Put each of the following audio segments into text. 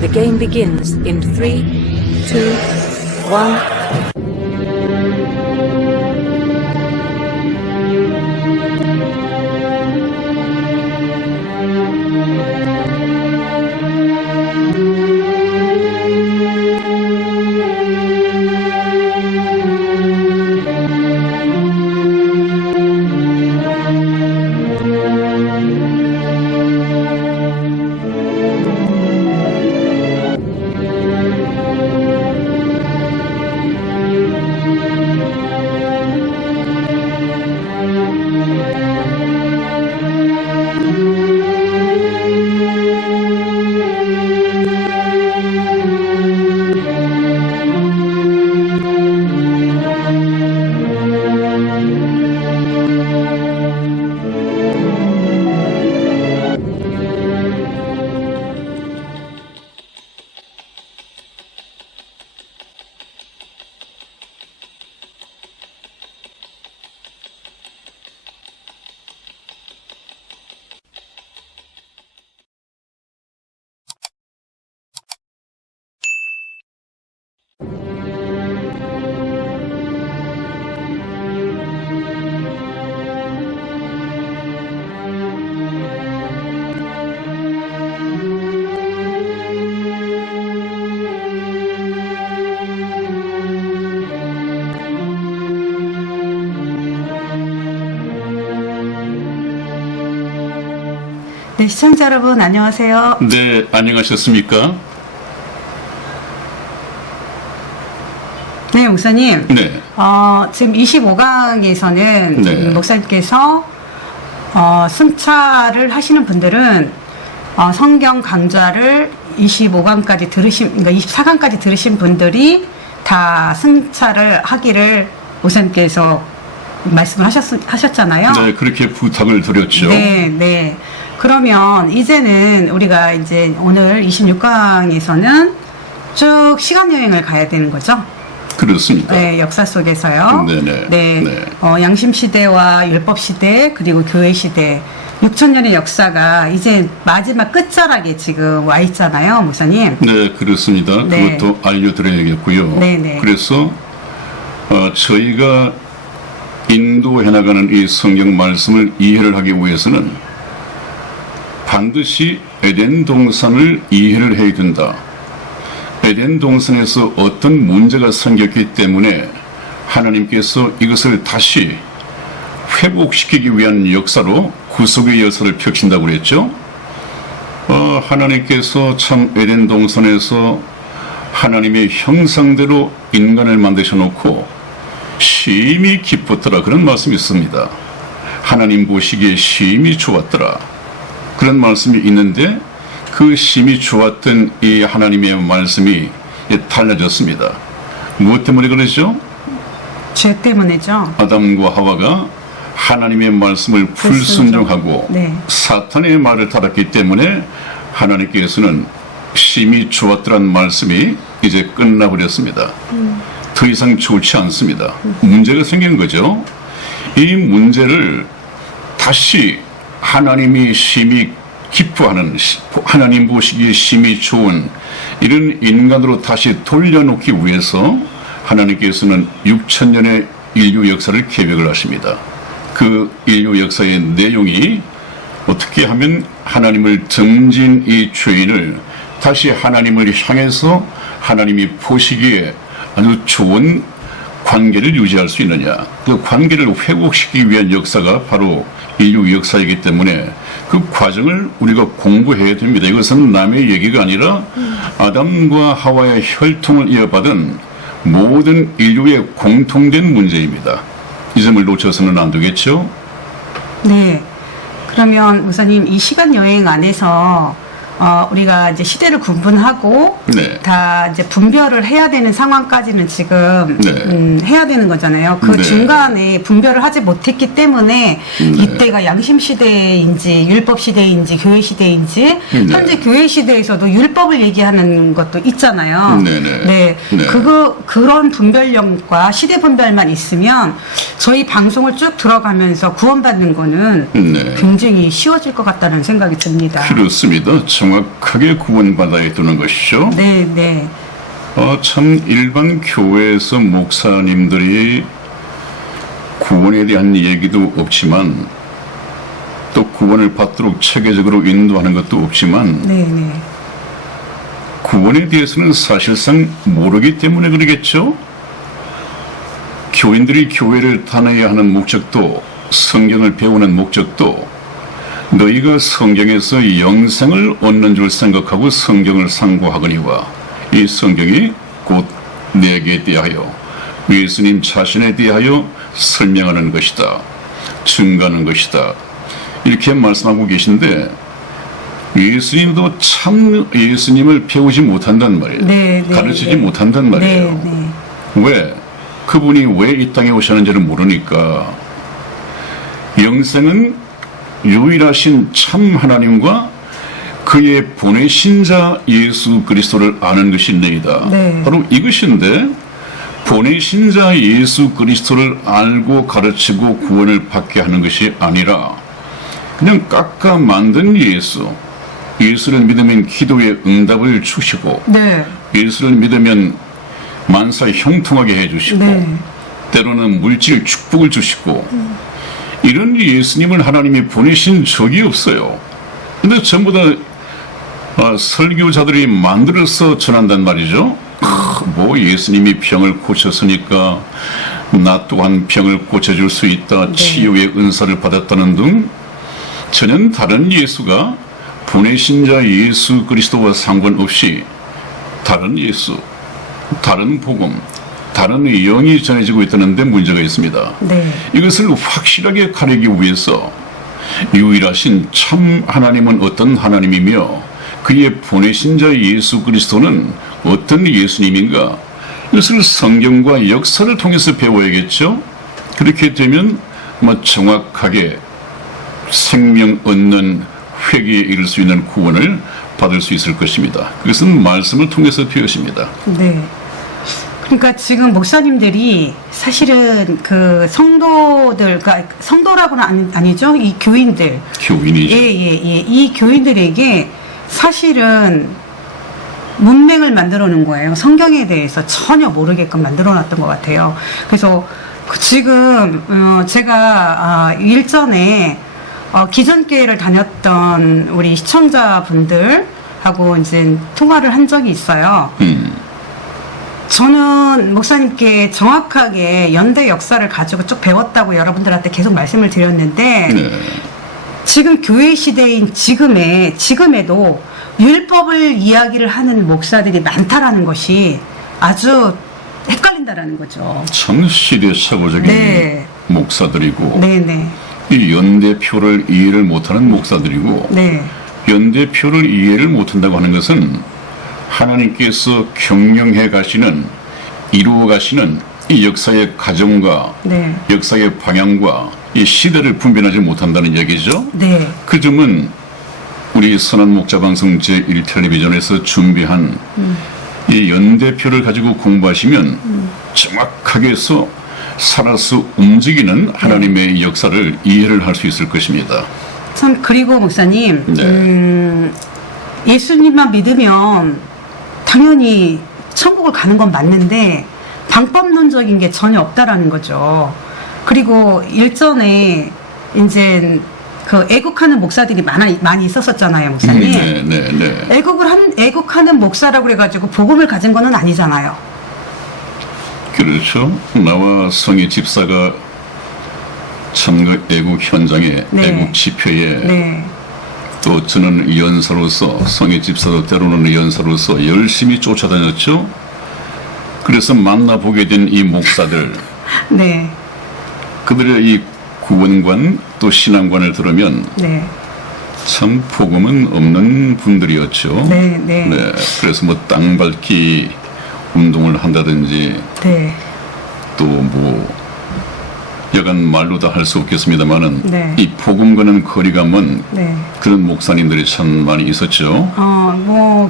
The game begins in 3, 2, 1. 네, 시청자 여러분 안녕하세요. 네, 안녕하셨습니까? 네, 목사님. 네. 지금 25강에서는 네. 목사님께서 승차를 하시는 분들은 성경 강좌를 25강까지 그러니까 24강까지 들으신 분들이 다 승차를 하기를 목사님께서 말씀을 하셨잖아요. 네, 그렇게 부탁을 드렸죠. 네, 네. 그러면 이제는 우리가 이제 오늘 26강에서는 쭉 시간여행을 가야 되는 거죠? 그렇습니다. 네, 역사 속에서요. 네네. 네. 네. 양심시대와 율법시대, 그리고 교회시대, 6,000년의 역사가 이제 마지막 끝자락에 지금 와 있잖아요, 목사님. 네, 그렇습니다. 네. 그것도 알려드려야겠고요. 네네. 그래서 저희가 인도해 나가는 이 성경 말씀을 이해를 하기 위해서는 반드시 에덴 동산을 이해를 해야 된다. 에덴 동산에서 어떤 문제가 생겼기 때문에 하나님께서 이것을 다시 회복시키기 위한 역사로 구속의 역사를 펼친다고 그랬죠. 하나님께서 참 에덴 동산에서 하나님의 형상대로 인간을 만드셔 놓고 심히 기뻤더라, 그런 말씀이 있습니다. 하나님 보시기에 심히 좋았더라, 그런 말씀이 있는데 그 심히 좋았던 이 하나님의 말씀이 달라졌습니다. 무엇 때문에 그러죠? 죄 때문이죠. 아담과 하와가 하나님의 말씀을 불순종하고 네. 사탄의 말을 따랐기 때문에 하나님께서는 심히 좋았더란 말씀이 이제 끝나버렸습니다. 더 이상 좋지 않습니다. 문제가 생긴 거죠. 이 문제를 다시 하나님이 심히 기뻐하는, 하나님 보시기에 심히 좋은 이런 인간으로 다시 돌려놓기 위해서 하나님께서는 6,000년의 인류 역사를 계획을 하십니다. 그 인류 역사의 내용이 어떻게 하면 하나님을 등진 이 죄인을 다시 하나님을 향해서 하나님이 보시기에 아주 좋은 관계를 유지할 수 있느냐, 그 관계를 회복시키기 위한 역사가 바로 인류 역사이기 때문에 그 과정을 우리가 공부해야 됩니다. 이것은 남의 얘기가 아니라 아담과 하와의 혈통을 이어받은 모든 인류의 공통된 문제입니다. 이 점을 놓쳐서는 안 되겠죠? 네. 그러면 목사님, 이 시간 여행 안에서 우리가 이제 시대를 구분하고 네. 다 이제 분별을 해야 되는 상황까지는 지금 네. 해야 되는 거잖아요. 그 네. 중간에 분별을 하지 못했기 때문에 이때가 양심 시대인지 율법 시대인지 교회 시대인지 네. 현재 교회 시대에서도 율법을 얘기하는 것도 있잖아요. 네네. 네. 네. 그런 분별력과 시대 분별만 있으면 저희 방송을 쭉 들어가면서 구원받는 거는 네. 굉장히 쉬워질 것 같다는 생각이 듭니다. 그렇습니다. 정확하게 구원받아야 되는 것이죠. 네, 네. 참 일반 교회에서 목사님들이 구원에 대한 얘기도 없지만 또 구원을 받도록 체계적으로 인도하는 것도 없지만 네, 네. 구원에 대해서는 사실상 모르기 때문에 그러겠죠. 교인들이 교회를 다녀야 하는 목적도 성경을 배우는 목적도 너희가 성경에서 영생을 얻는 줄 생각하고 성경을 상고하거니와 이 성경이 곧 내게 대하여 예수님 자신에 대하여 설명하는 것이다. 증가하는 것이다. 이렇게 말씀하고 계신데 예수님도 참 예수님을 배우지 못한단 말이에요. 네, 네, 가르치지 네. 못한단 말이에요. 네, 네. 왜? 그분이 왜 이 땅에 오셨는지를 모르니까 영생은 유일하신 참 하나님과 그의 보내신 자 예수 그리스도를 아는 것이니이다. 네. 바로 이것인데 보내신 자 예수 그리스도를 알고 가르치고 구원을 받게 하는 것이 아니라 그냥 깎아 만든 예수를 믿으면 기도의 응답을 주시고 네. 예수를 믿으면 만사 형통하게 해주시고 네. 때로는 물질 축복을 주시고 이런 예수님을 하나님이 보내신 적이 없어요. 근데 전부 다 설교자들이 만들어서 전한단 말이죠. 뭐 예수님이 병을 고쳤으니까 나 또한 병을 고쳐줄 수 있다. 네. 치유의 은사를 받았다는 등 전혀 다른 예수가 보내신 자 예수 그리스도와 상관없이 다른 예수, 다른 복음, 다른 영이 전해지고 있다는 데 문제가 있습니다. 네. 이것을 확실하게 가리기 위해서 유일하신 참 하나님은 어떤 하나님이며 그의 보내신 자 예수 그리스도는 어떤 예수님인가 이것을 성경과 역사를 통해서 배워야겠죠. 그렇게 되면 정확하게 생명 얻는 회개에 이를 수 있는 구원을 받을 수 있을 것입니다. 그것은 말씀을 통해서 되었습니다. 네. 그러니까 지금 목사님들이 사실은 그 성도들, 그러니까 성도라고는 아니죠. 이 교인들. 교인이죠. 예. 이 교인들에게 사실은 문맹을 만들어 놓은 거예요. 성경에 대해서 전혀 모르게끔 만들어 놨던 것 같아요. 그래서 지금 제가 일전에 기존교회를 다녔던 우리 시청자분들하고 이제 통화를 한 적이 있어요. 저는 목사님께 정확하게 연대 역사를 가지고 쭉 배웠다고 여러분들한테 계속 말씀을 드렸는데 네. 지금 교회 시대인 지금에도 율법을 이야기를 하는 목사들이 많다라는 것이 아주 헷갈린다라는 거죠. 참 시대착오적인 네. 목사들이고 네네. 이 연대표를 이해를 못하는 목사들이고 네. 연대표를 이해를 못한다고 하는 것은 하나님께서 경영해 가시는 이루어 가시는 이 역사의 가정과 네. 역사의 방향과 이 시대를 분별하지 못한다는 얘기죠. 네. 그 점은 우리 선한 목자방송 제1텔레비전에서 준비한 이 연대표를 가지고 공부하시면 정확하게 해서 살아서 움직이는 하나님의 역사를 이해를 할 수 있을 것입니다. 참 그리고 목사님 네. 예수님만 믿으면 당연히 천국을 가는 건 맞는데 방법론적인 게 전혀 없다라는 거죠. 그리고 일전에 이제 그 애국하는 목사들이 많이 있었었잖아요, 목사님. 네. 애국하는 목사라고 그래가지고 복음을 가진 거는 아니잖아요. 그렇죠. 나와 성희 집사가 참그 애국 현장에 네. 애국 집회에 네. 또 저는 연사로서 성희 집사도 때로는 연사로서 열심히 쫓아다녔죠. 그래서 만나보게 된 이 목사들 네. 그들의 이 구원관 또 신앙관을 들으면 네. 참 복음은 없는 분들이었죠. 네. 그래서 뭐 땅밟기 운동을 한다든지 네. 또 뭐 여간 말로 다 할 수 없겠습니다만은 네. 이 복음과는 거리가 먼 네. 그런 목사님들이 참 많이 있었죠.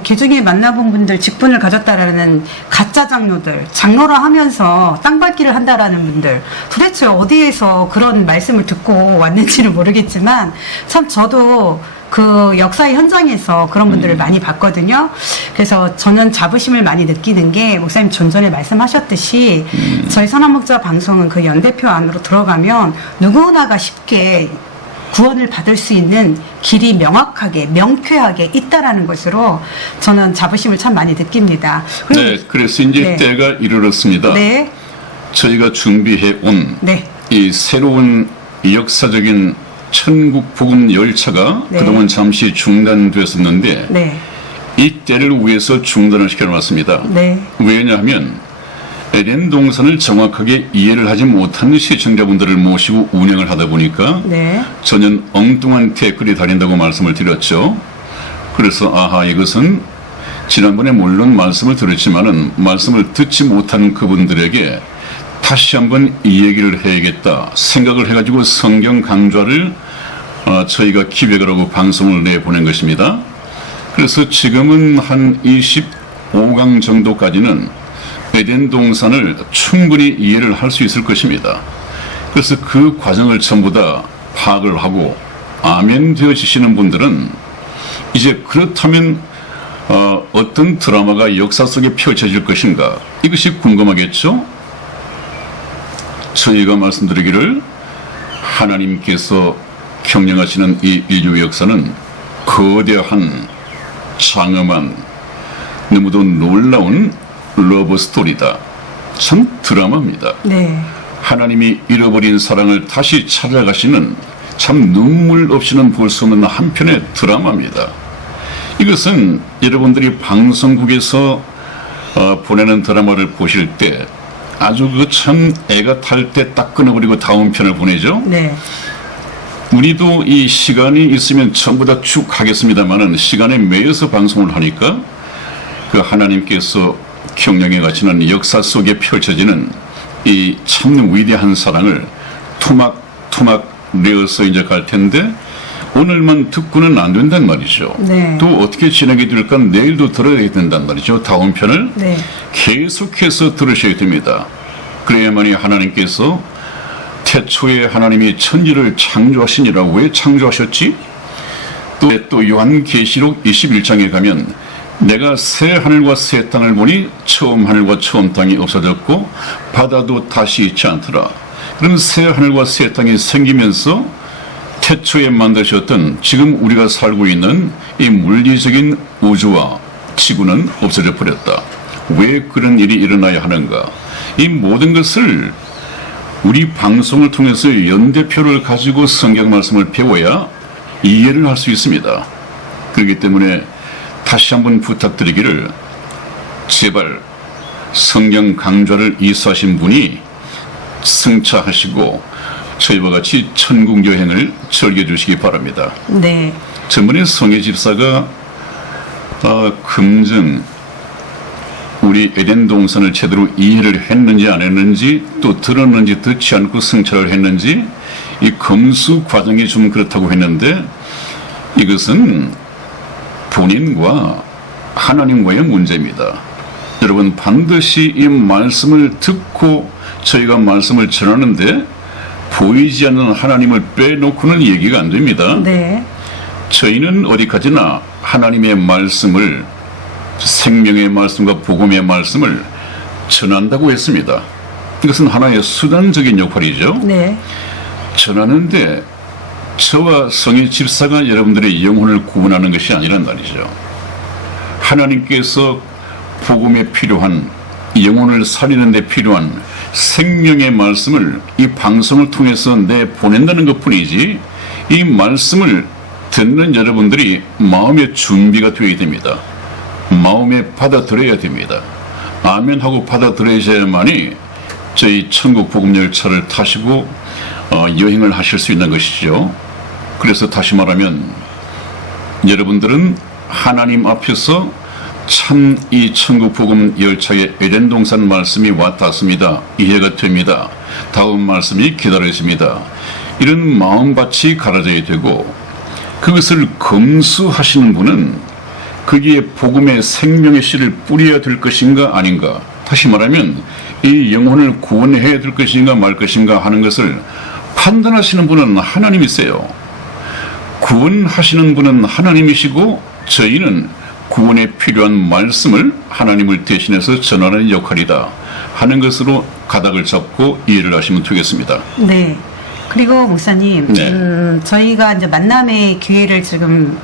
기중에 만나본 분들 직분을 가졌다라는 가짜 장로들, 장로라 하면서 땅밟기를 한다라는 분들, 도대체 어디에서 그런 말씀을 듣고 왔는지는 모르겠지만, 참 저도 그 역사의 현장에서 그런 분들을 많이 봤거든요. 그래서 저는 자부심을 많이 느끼는 게 목사님 좀 전에 말씀하셨듯이 저희 선한목자 방송은 그 연대표 안으로 들어가면 누구나가 쉽게 구원을 받을 수 있는 길이 명확하게 명쾌하게 있다라는 것으로 저는 자부심을 참 많이 느낍니다. 네, 그래서 이제 네. 때가 이르렀습니다. 네, 저희가 준비해 온 네, 이 새로운 역사적인 천국 복음 열차가 네. 그동안 잠시 중단됐었는데 네, 이 때를 위해서 중단을 시켜놨습니다. 네, 왜냐하면 에덴 동산을 정확하게 이해를 하지 못하는 시청자분들을 모시고 운영을 하다 보니까 네, 전혀 엉뚱한 댓글이 달린다고 말씀을 드렸죠. 그래서 아하, 이것은 지난번에 물론 말씀을 드렸지만은 말씀을 듣지 못한 그분들에게 다시 한번 이 얘기를 해야겠다 생각을 해가지고 성경 강좌를 저희가 기획을 하고 방송을 내보낸 것입니다. 그래서 지금은 한 25강 정도까지는 에덴 동산을 충분히 이해를 할 수 있을 것입니다. 그래서 그 과정을 전부 다 파악을 하고 아멘 되어지시는 분들은 이제 그렇다면 어떤 드라마가 역사 속에 펼쳐질 것인가, 이것이 궁금하겠죠? 저희가 말씀드리기를 하나님께서 경영하시는 이 인류 역사는 거대한 장엄한 너무도 놀라운 러브 스토리다. 참 드라마입니다. 네, 하나님이 잃어버린 사랑을 다시 찾아가시는 참 눈물 없이는 볼 수 없는 한편의 드라마입니다. 이것은 여러분들이 방송국에서 보내는 드라마를 보실 때 아주 그 참 애가 탈 때 딱 끊어버리고 다음 편을 보내죠. 네, 우리도 이 시간이 있으면 전부 다 쭉 하겠습니다만은 시간에 매여서 방송을 하니까 그 하나님께서 경영해 가시는 역사 속에 펼쳐지는 이 참 위대한 사랑을 토막토막 내어서 이제 갈 텐데 오늘만 듣고는 안 된단 말이죠. 네. 또 어떻게 진행이 될까 내일도 들어야 된단 말이죠. 다음 편을 네. 계속해서 들으셔야 됩니다. 그래야만이 하나님께서 태초에 하나님이 천지를 창조하시니라. 왜 창조하셨지? 또 요한계시록 21장에 가면 내가 새 하늘과 새 땅을 보니 처음 하늘과 처음 땅이 없어졌고 바다도 다시 있지 않더라. 그럼 새 하늘과 새 땅이 생기면서 태초에 만드셨던 지금 우리가 살고 있는 이 물리적인 우주와 지구는 없어져 버렸다. 왜 그런 일이 일어나야 하는가? 이 모든 것을 우리 방송을 통해서 연대표를 가지고 성경 말씀을 배워야 이해를 할 수 있습니다. 그렇기 때문에 다시 한번 부탁드리기를 제발 성경 강좌를 이수하신 분이 승차하시고 저희와 같이 천국 여행을 즐겨주시기 바랍니다. 네. 전번에 성혜 집사가 금전 우리 에덴 동산을 제대로 이해를 했는지 안 했는지 또 들었는지 듣지 않고 승차를 했는지 이 검수 과정이 좀 그렇다고 했는데 이것은 본인과 하나님과의 문제입니다. 여러분 반드시 이 말씀을 듣고 저희가 말씀을 전하는데 보이지 않는 하나님을 빼놓고는 얘기가 안 됩니다. 네. 저희는 어디까지나 하나님의 말씀을 생명의 말씀과 복음의 말씀을 전한다고 했습니다. 이것은 하나의 수단적인 역할이죠. 네. 전하는데 저와 성의 집사가 여러분들의 영혼을 구원하는 것이 아니란 말이죠. 하나님께서 복음에 필요한 영혼을 살리는 데 필요한 생명의 말씀을 이 방송을 통해서 내보낸다는 것뿐이지 이 말씀을 듣는 여러분들이 마음의 준비가 되어야 됩니다. 마음에 받아들여야 됩니다. 아멘하고 받아들여야만이 저희 천국 복음 열차를 타시고 여행을 하실 수 있는 것이죠. 그래서 다시 말하면 여러분들은 하나님 앞에서 참 이 천국 복음 열차의 에덴 동산 말씀이 왔습니다. 이해가 됩니다. 다음 말씀이 기다려집니다. 이런 마음밭이 갈아져야 되고 그것을 검수하시는 분은 거기에 복음의 생명의 씨를 뿌려야 될 것인가 아닌가, 다시 말하면 이 영혼을 구원해야 될 것인가 말 것인가 하는 것을 판단하시는 분은 하나님이세요. 구원하시는 분은 하나님이시고 저희는 구원에 필요한 말씀을 하나님을 대신해서 전하는 역할이다 하는 것으로 가닥을 잡고 이해를 하시면 되겠습니다. 네. 그리고 목사님, 네. 저희가 이제 만남의 기회를 지금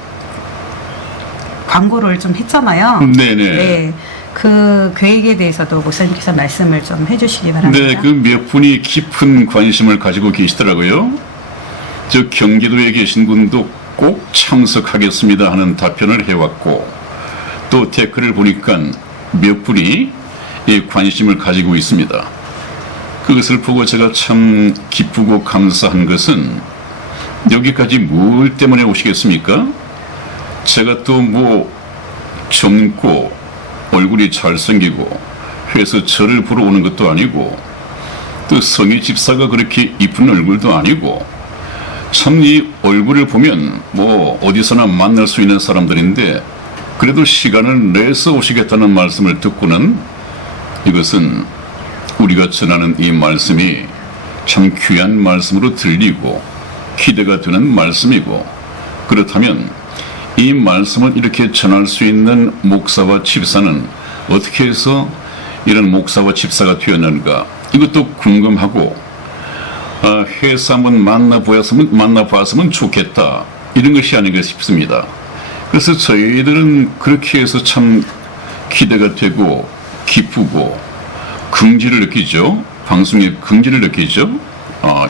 광고를 좀 했잖아요. 네네. 네. 그 계획에 대해서도 목사님께서 말씀을 좀 해주시기 바랍니다. 네, 그 몇 분이 깊은 관심을 가지고 계시더라고요. 저 경기도에 계신 분도 꼭 참석하겠습니다 하는 답변을 해왔고, 또 댓글을 보니까 몇 분이 이 관심을 가지고 있습니다. 그것을 보고 제가 참 기쁘고 감사한 것은 여기까지 뭘 때문에 오시겠습니까? 제가 또 뭐 젊고 얼굴이 잘생기고 해서 저를 보러 오는 것도 아니고 또 성희 집사가 그렇게 이쁜 얼굴도 아니고 참 이 얼굴을 보면 뭐 어디서나 만날 수 있는 사람들인데 그래도 시간을 내서 오시겠다는 말씀을 듣고는 이것은 우리가 전하는 이 말씀이 참 귀한 말씀으로 들리고 기대가 되는 말씀이고, 그렇다면 이 말씀을 이렇게 전할 수 있는 목사와 집사는 어떻게 해서 이런 목사와 집사가 되었는가, 이것도 궁금하고 해서 한번 만나보았으면 좋겠다, 이런 것이 아닌가 싶습니다. 그래서 저희들은 그렇게 해서 참 기대가 되고 기쁘고 긍지를 느끼죠. 방송에 긍지를 느끼죠.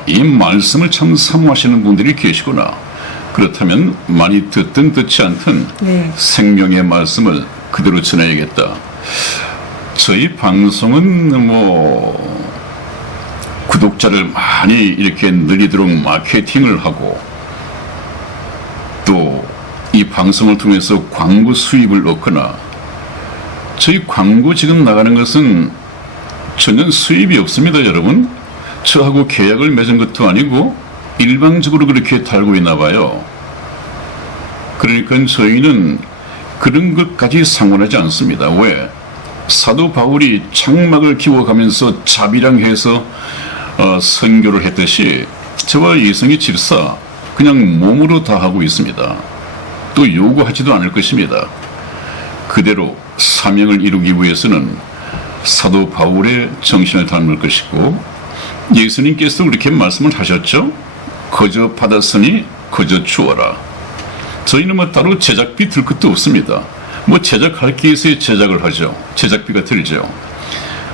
이 말씀을 참 사모하시는 분들이 계시구나. 그렇다면 많이 듣든 듣지 않든 네. 생명의 말씀을 그대로 전해야겠다. 저희 방송은 뭐 구독자를 많이 이렇게 늘리도록 마케팅을 하고 또 이 방송을 통해서 광고 수입을 얻거나, 저희 광고 지금 나가는 것은 전혀 수입이 없습니다, 여러분. 저하고 계약을 맺은 것도 아니고 일방적으로 그렇게 달고 있나 봐요. 그러니까 저희는 그런 것까지 상관하지 않습니다. 왜? 사도 바울이 장막을 키워가면서 자비랑해서 선교를 했듯이 저와 이성희 집사 그냥 몸으로 다 하고 있습니다. 또 요구하지도 않을 것입니다. 그대로 사명을 이루기 위해서는 사도 바울의 정신을 닮을 것이고, 예수님께서 그렇게 말씀을 하셨죠. 거저 받았으니 거저 주어라. 저희는 뭐 따로 제작비 들 것도 없습니다. 뭐 제작할 게 있어야 제작을 하죠. 제작비가 들죠.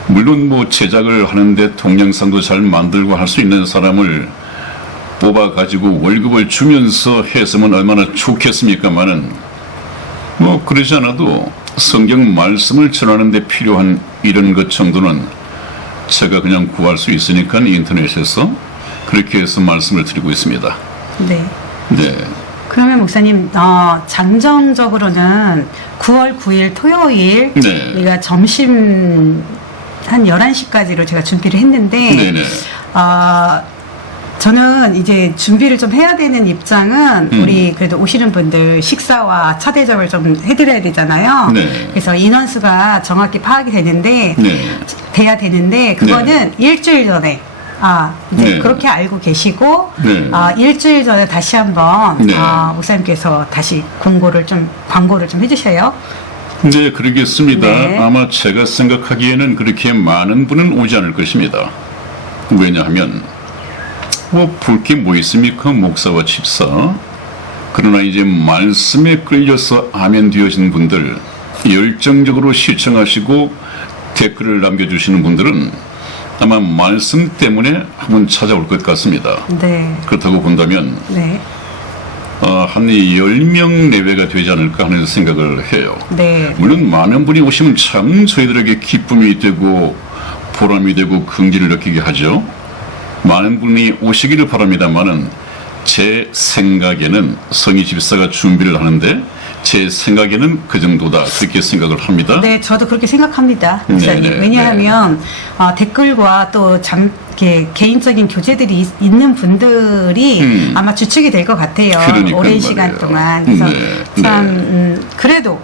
물론 뭐 제작을 하는데 동영상도 잘 만들고 할 수 있는 사람을 뽑아가지고 월급을 주면서 했으면 얼마나 좋겠습니까마는, 뭐 그러지 않아도 성경 말씀을 전하는 데 필요한 이런 것 정도는 제가 그냥 구할 수 있으니까 인터넷에서 그렇게 해서 말씀을 드리고 있습니다. 네. 네. 그러면 목사님, 잠정적으로는 9월 9일 토요일 네. 우리가 점심 한 11시까지로 제가 준비를 했는데 네네. 저는 이제 준비를 좀 해야 되는 입장은 우리 그래도 오시는 분들 식사와 차 대접을 좀 해드려야 되잖아요. 네. 그래서 인원수가 정확히 파악이 되는데 네. 돼야 되는데 그거는 일주일 전에 이제 네. 그렇게 알고 계시고 네. 일주일 전에 다시 한번 네. 목사님께서 다시 광고를 좀 해주셔요. 네, 그러겠습니다. 네. 아마 제가 생각하기에는 그렇게 많은 분은 오지 않을 것입니다. 왜냐하면 뭐 볼 게 뭐 있습니까, 목사와 집사. 그러나 이제 말씀에 끌려서 아멘 되어진 분들, 열정적으로 시청하시고 댓글을 남겨주시는 분들은 아마 말씀 때문에 한번 찾아올 것 같습니다. 네. 그렇다고 본다면 네. 한 10명 내외가 되지 않을까 하는 생각을 해요. 네. 물론 많은 분이 오시면 참 저희들에게 기쁨이 되고 보람이 되고 긍지를 느끼게 하죠. 많은 분이 오시기를 바랍니다만은 제 생각에는 성희 집사가 준비를 하는데 제 생각에는 그 정도다, 그렇게 생각을 합니다. 네, 저도 그렇게 생각합니다, 목사님. 네, 네, 왜냐하면 댓글과 또 이렇게 개인적인 교제들이 있는 분들이 아마 주축이 될 것 같아요. 그러니까 오랜 말이에요. 시간 동안. 그래서 네, 참 그래도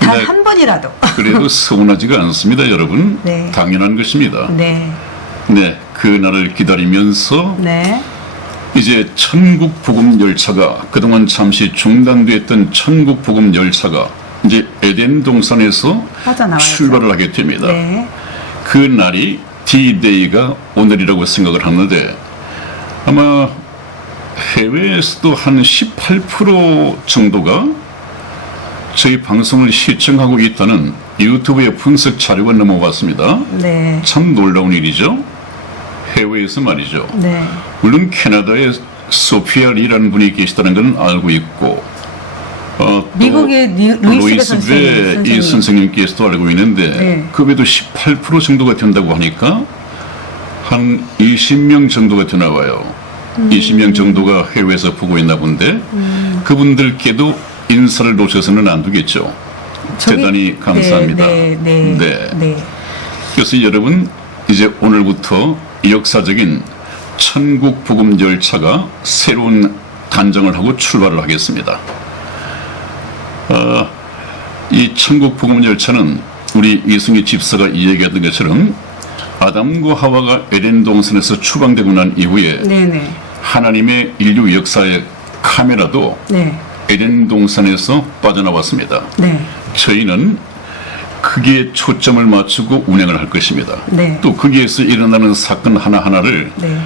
단 네. 한 번이라도. 그래도 서운하지가 않습니다, 여러분. 네. 당연한 것입니다. 네, 네, 그 날을 기다리면서 네, 이제 천국 복음 열차가 그동안 잠시 중단됐던 천국 복음 열차가 이제 에덴 동산에서 빠져나와야죠. 출발을 하게 됩니다. 네. 그 날이 D-Day가 오늘이라고 생각을 하는데 아마 해외에서도 한 18% 정도가 저희 방송을 시청하고 있다는 유튜브의 분석 자료가 넘어왔습니다. 네. 참 놀라운 일이죠. 해외에서 말이죠. 네. 물론 캐나다에 소피아 리라는 분이 계시다는 건 알고 있고 또 미국의 루이스 베 이 선생님께서도 알고 있는데 네. 그 외에도 18% 정도가 된다고 하니까 한 20명 정도가 되나 봐요. 20명 정도가 해외에서 보고 있나 본데 그분들께도 인사를 놓쳐서는 안 되겠죠. 대단히 감사합니다. 네. 그래서 여러분 이제 오늘부터 역사적인 천국 복음 열차가 새로운 단장을 하고 출발을 하겠습니다. 이 천국 복음 열차는 우리 이승희 집사가 이야기했던 것처럼 아담과 하와가 에덴 동산에서 추방되고 난 이후에 네네. 하나님의 인류 역사의 카메라도 네. 에덴 동산에서 빠져나왔습니다. 네. 저희는 거기에 초점을 맞추고 운행을 할 것입니다. 네. 또 거기에서 일어나는 사건 하나하나를 네.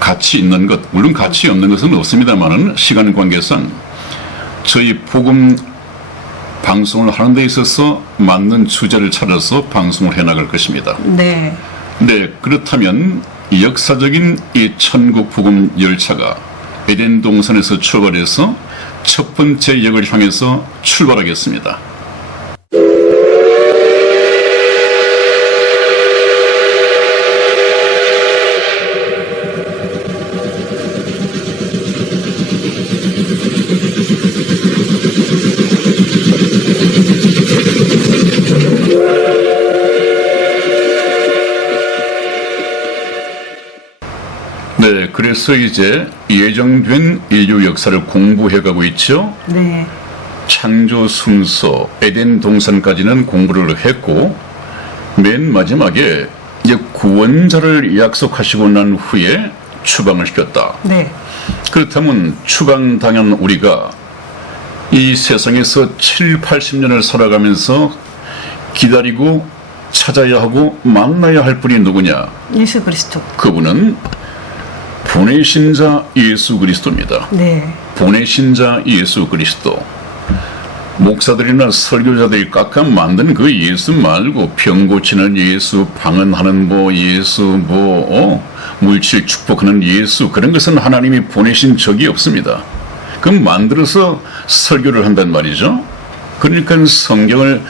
가치 있는 것, 물론 가치 없는 것은 없습니다만은 시간 관계상 저희 복음 방송을 하는 데 있어서 맞는 주제를 찾아서 방송을 해나갈 것입니다. 네. 네, 그렇다면 역사적인 이 천국 복음 열차가 에덴 동산에서 출발해서 첫 번째 역을 향해서 출발하겠습니다. 네, 그래서 이제 예정된 인류 역사를 공부해가고 있죠. 네. 창조 순서, 에덴 동산까지는 공부를 했고 맨 마지막에 이제 구원자를 약속하시고 난 후에 추방을 시켰다. 네. 그렇다면 추방당한 우리가 이 세상에서 7, 80년을 살아가면서 기다리고 찾아야 하고 만나야 할 분이 누구냐? 예수 그리스도. 그분은 보내신 자 예수 그리스도입니다. 네. 보내신 자 예수 그리스도. 목사들이나 설교자들이 깎아 만든 그 예수 말고 병 고치는 예수, 방언하는 예수, 물질 축복하는 예수, 그런 것은 하나님이 보내신 적이 없습니다. 그럼 만들어서 설교를 한단 말이죠. 그러니까 성경을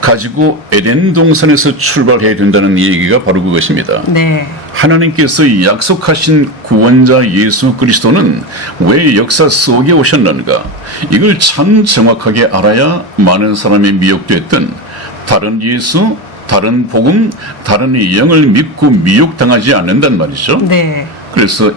가지고 에덴 동산에서 출발해야 된다는 얘기가 바로 그것입니다. 네. 하나님께서 약속하신 구원자 예수 그리스도는 왜 역사 속에 오셨는가? 이걸 참 정확하게 알아야 많은 사람이 미혹됐던 다른 예수, 다른 복음, 다른 영을 믿고 미혹당하지 않는단 말이죠. 네. 그래서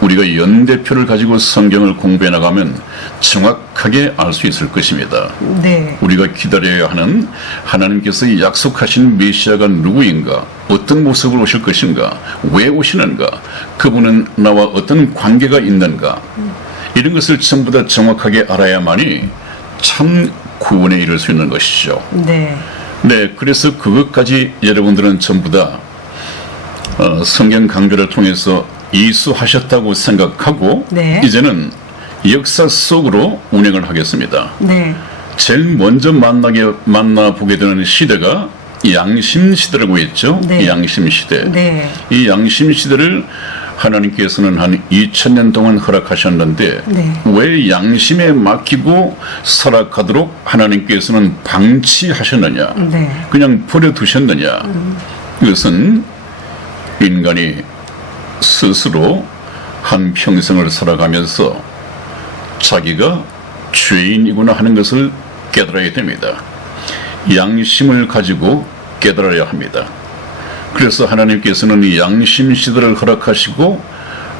우리가 연대표를 가지고 성경을 공부해 나가면 정확하게 알 수 있을 것입니다. 네. 우리가 기다려야 하는 하나님께서 약속하신 메시아가 누구인가, 어떤 모습으로 오실 것인가, 왜 오시는가, 그분은 나와 어떤 관계가 있는가, 이런 것을 전부 다 정확하게 알아야만이 참 구원에 이를 수 있는 것이죠. 네. 네, 그래서 그것까지 여러분들은 전부 다 성경 강좌를 통해서 이수하셨다고 생각하고 네. 이제는 역사 속으로 운행을 하겠습니다. 네. 제일 먼저 만나보게 되는 시대가 양심 시대라고 했죠. 네. 양심 시대. 네. 이 양심 시대를 하나님께서는 한 2000년 동안 허락하셨는데 네. 왜 양심에 맡기고 살아가도록 하나님께서는 방치하셨느냐? 네. 그냥 버려두셨느냐? 이것은 인간이 스스로 한 평생을 살아가면서 자기가 죄인이구나 하는 것을 깨달아야 됩니다. 양심을 가지고 깨달아야 합니다. 그래서 하나님께서는 이 양심 시대를 허락하시고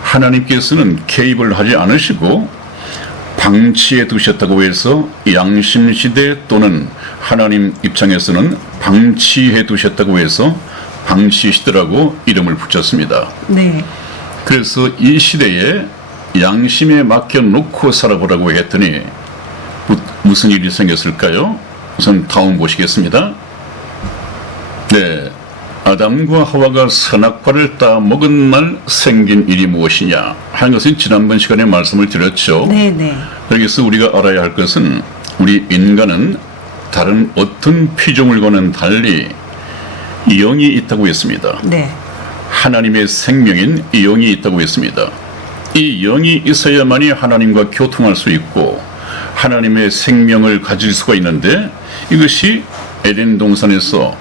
하나님께서는 개입을 하지 않으시고 방치해 두셨다고 해서 양심 시대 또는 하나님 입장에서는 방치해 두셨다고 해서 방치 시대라고 이름을 붙였습니다. 네. 그래서 이 시대에 양심에 맡겨놓고 살아보라고 했더니 무슨 일이 생겼을까요? 우선 다음 보시겠습니다. 네, 아담과 하와가 선악과를 따먹은 날 생긴 일이 무엇이냐 하는 것은 지난번 시간에 말씀을 드렸죠. 네네. 여기서 우리가 알아야 할 것은 우리 인간은 다른 어떤 피조물과는 달리 영이 있다고 했습니다. 네. 하나님의 생명인 영이 있다고 했습니다. 이 영이 있어야만이 하나님과 교통할 수 있고 하나님의 생명을 가질 수가 있는데 이것이 에덴 동산에서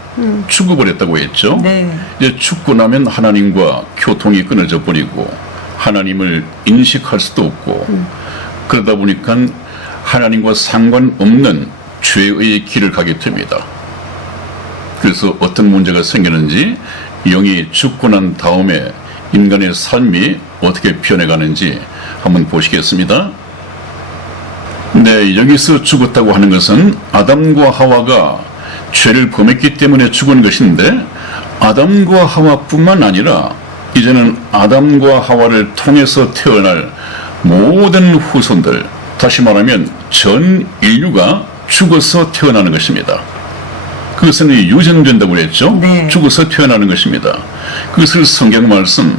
죽어버렸다고 했죠. 네. 이제 죽고 나면 하나님과 교통이 끊어져 버리고 하나님을 인식할 수도 없고 그러다 보니까 하나님과 상관없는 죄의 길을 가게 됩니다. 그래서 어떤 문제가 생기는지 영이 죽고 난 다음에 인간의 삶이 어떻게 변해가는지 한번 보시겠습니다. 네, 여기서 죽었다고 하는 것은 아담과 하와가 죄를 범했기 때문에 죽은 것인데 아담과 하와뿐만 아니라 이제는 아담과 하와를 통해서 태어날 모든 후손들, 다시 말하면 전 인류가 죽어서 태어나는 것입니다. 그것은 유전된다고 했죠. 네. 죽어서 태어나는 것입니다. 그것을 성경 말씀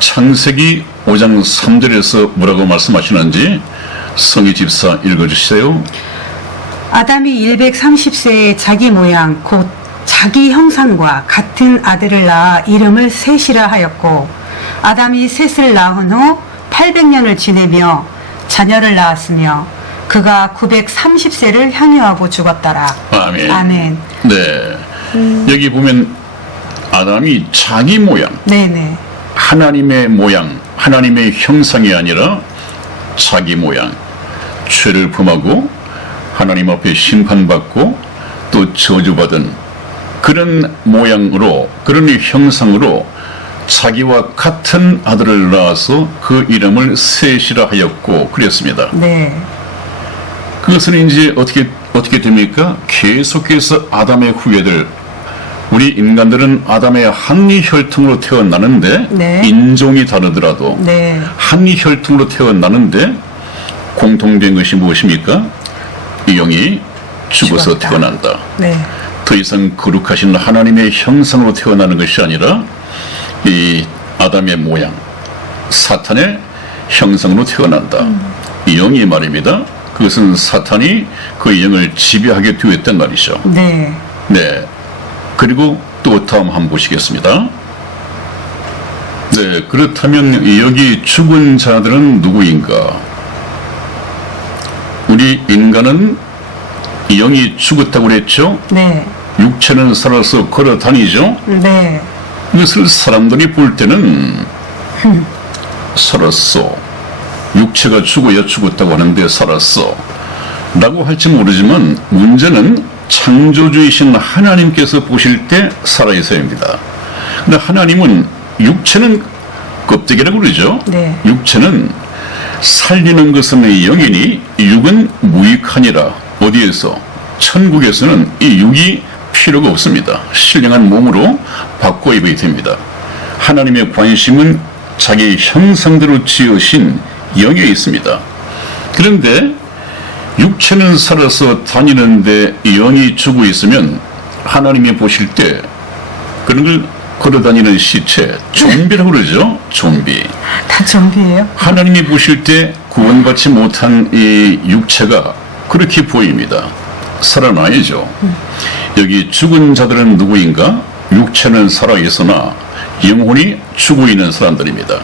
창세기 5장 3절에서 뭐라고 말씀하시는지 성희 집사 읽어주세요. 아담이 130세에 자기 모양 곧 자기 형상과 같은 아들을 낳아 이름을 셋이라 하였고 아담이 셋을 낳은 후 800년을 지내며 자녀를 낳았으며 그가 930세를 향유하고 죽었더라. 아멘. 아멘. 네. 여기 보면 아담이 자기 모양, 네네. 하나님의 모양, 하나님의 형상이 아니라 자기 모양, 죄를 범하고 하나님 앞에 심판받고 또 저주받은 그런 모양으로, 그런 형상으로 자기와 같은 아들을 낳아서 그 이름을 셋이라 하였고 그랬습니다. 네. 그것은 이제 어떻게 됩니까? 계속해서 아담의 후예들, 우리 인간들은 아담의 한 혈통으로 태어나는데 네. 인종이 다르더라도 네. 한 혈통으로 태어나는데 공통된 것이 무엇입니까? 이 영이 죽어서 죽었다. 태어난다. 네. 더 이상 거룩하신 하나님의 형상으로 태어나는 것이 아니라 이 아담의 모양, 사탄의 형상으로 태어난다. 이 영이 말입니다. 그것은 사탄이 그 영을 지배하게 되었단 말이죠. 네. 네. 그리고 또 다음 한번 보시겠습니다. 네. 그렇다면 여기 죽은 자들은 누구인가? 우리 인간은 영이 죽었다고 그랬죠? 네. 육체는 살아서 걸어 다니죠? 네. 이것을 사람들이 볼 때는 살았어. 육체가 죽어야 죽었다고 하는데 살았어. 라고 할지 모르지만 문제는 창조주이신 하나님께서 보실 때 살아있어야합니다. 근데 하나님은 육체는 껍데기라고 그러죠? 네. 육체는 살리는 것은 영이니 육은 무익하니라. 어디에서? 천국에서는 이 육이 필요가 없습니다. 신령한 몸으로 바꿔 입어야 됩니다. 하나님의 관심은 자기 형상대로 지으신 영에 있습니다. 그런데 육체는 살아서 다니는데 영이 죽어 있으면 하나님이 보실 때 그런 걸 걸어다니는 시체, 좀비라고 그러죠. 좀비. 다 좀비예요? 하나님이 보실 때 구원받지 못한 이 육체가 그렇게 보입니다. 살아나야죠. 여기 죽은 자들은 누구인가? 육체는 살아있으나 영혼이 죽어 있는 사람들입니다.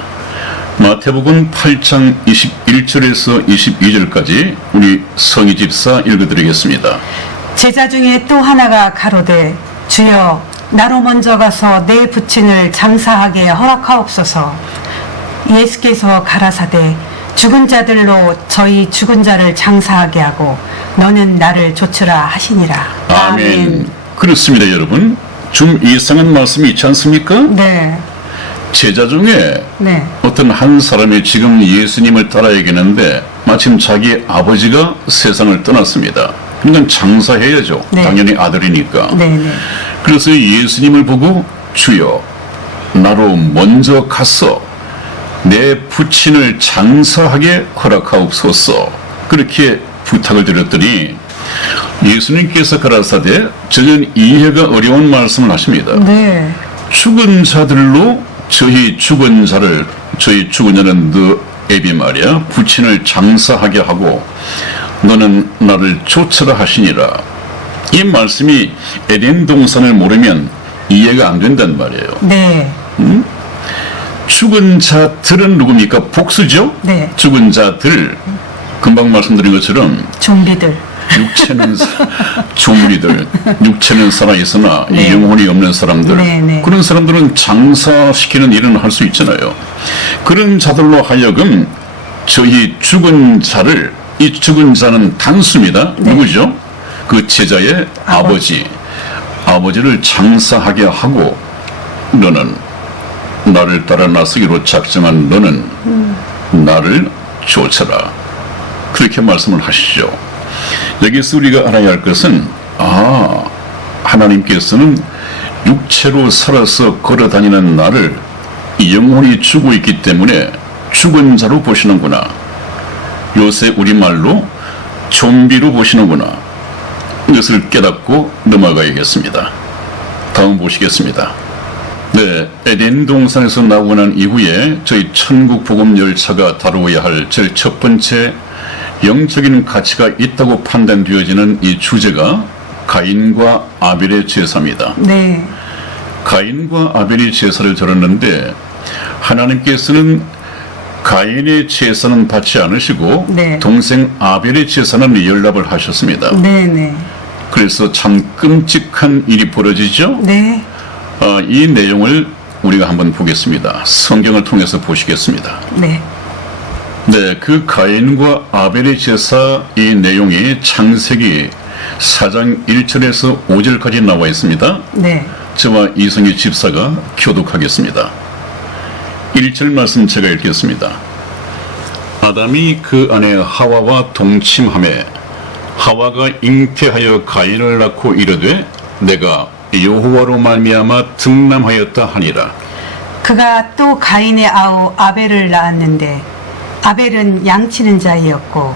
마태복음 8장 21절에서 22절까지 우리 성희 집사 읽어드리겠습니다. 제자 중에 또 하나가 가로되 주여 나로 먼저 가서 내 부친을 장사하게 허락하옵소서. 예수께서 가라사대 죽은 자들로 저희 죽은 자를 장사하게 하고 너는 나를 좇으라 하시니라. 아멘. 그렇습니다, 여러분. 좀 이상한 말씀이 있지 않습니까? 네. 제자 중에 네. 어떤 한 사람이 지금 예수님을 따라야겠는데 마침 자기 아버지가 세상을 떠났습니다. 그러니까 장사해야죠. 네. 당연히 아들이니까. 네네. 그래서 예수님을 보고 주여 나로 먼저 가서 내 부친을 장사하게 허락하옵소서. 그렇게 부탁을 드렸더니 예수님께서 가라사대 전혀 이해가 어려운 말씀을 하십니다. 네. 죽은 자들로 저희 죽은 자는 너에게 말이야 부친을 장사하게 하고 너는 나를 쫓으라 하시니라. 이 말씀이 에덴 동산을 모르면 이해가 안 된단 말이에요. 네. 죽은 자들은 누굽니까? 복수죠? 네. 죽은 자들, 금방 말씀드린 것처럼 좀비들. 육체는 좀비들, 육체는 살아있으나 네. 영혼이 없는 사람들. 네, 네. 그런 사람들은 장사시키는 일은 할 수 있잖아요. 그런 자들로 하여금 저희 죽은 자를, 이 죽은 자는 단수입니다. 네. 누구죠? 그 제자의 아버지를 장사하게 하고 너는 나를 따라 나서기로 작정한 너는 나를 쫓아라. 그렇게 말씀을 하시죠. 여기서 우리가 알아야 할 것은 하나님께서는 육체로 살아서 걸어다니는 나를 영혼이 죽어 있기 때문에 죽은 자로 보시는구나. 요새 우리말로 좀비로 보시는구나. 이것을 깨닫고 넘어가야겠습니다. 다음 보시겠습니다. 네, 에덴 동산에서 나오고 난 이후에 저희 천국 복음 열차가 다루어야 할 제일 첫 번째 영적인 가치가 있다고 판단되어지는 이 주제가 가인과 아벨의 제사입니다. 네. 가인과 아벨이 제사를 드렸는데 하나님께서는 가인의 제사는 받지 않으시고 네. 동생 아벨의 제사는 연락을 하셨습니다. 네, 네. 그래서 참 끔찍한 일이 벌어지죠. 네. 이 내용을 우리가 한번 보겠습니다. 성경을 통해서 보시겠습니다. 네. 네, 그 가인과 아벨의 제사 이 내용이 창세기 4장 1절에서 5절까지 나와 있습니다. 네. 저와 이성희 집사가 교독하겠습니다. 1절 말씀 제가 읽겠습니다. 아담이 그 아내 하와와 동침하매 하와가 잉태하여 가인을 낳고 이르되 내가 여호와로 말미암아 등남하였다 하니라. 그가 또 가인의 아우 아벨을 낳았는데 아벨은 양치는 자이었고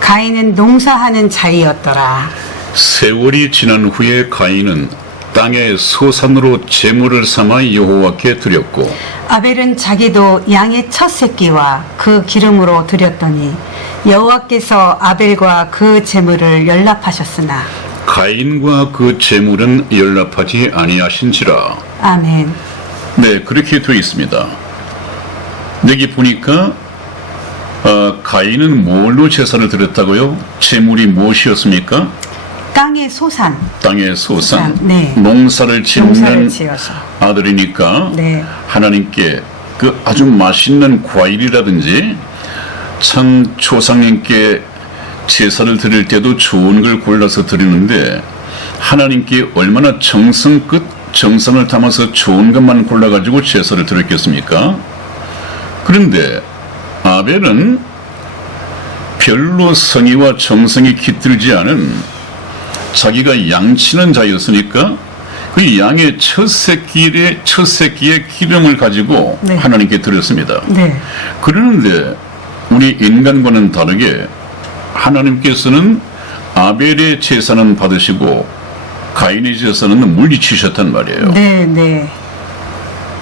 가인은 농사하는 자이었더라. 세월이 지난 후에 가인은 땅의 소산으로 제물을 삼아 여호와께 드렸고 아벨은 자기도 양의 첫 새끼와 그 기름으로 드렸더니 여호와께서 아벨과 그 제물을 연락하셨으나 가인과 그 제물은 연락하지 아니하신지라. 아멘. 네, 그렇게 되어 있습니다. 여기 보니까 가인은 뭘로 제사를 드렸다고요? 제물이 무엇이었습니까? 땅의 소산. 땅의 소산, 네. 농사를 짓는 지어서. 아들이니까 네. 하나님께 그 아주 맛있는 과일이라든지 참 조상님께 제사를 드릴 때도 좋은 걸 골라서 드리는데 하나님께 얼마나 정성껏 정성을 담아서 좋은 것만 골라가지고 제사를 드렸겠습니까? 그런데 아벨은 별로 성의와 정성이 깃들지 않은 자기가 양치는 자였으니까 그 양의 첫 새끼의 기름을 가지고 네. 하나님께 드렸습니다. 네. 그러는데 우리 인간과는 다르게 하나님께서는 아벨의 제사는 받으시고 가인의 제사는 물리치셨단 말이에요. 네, 네.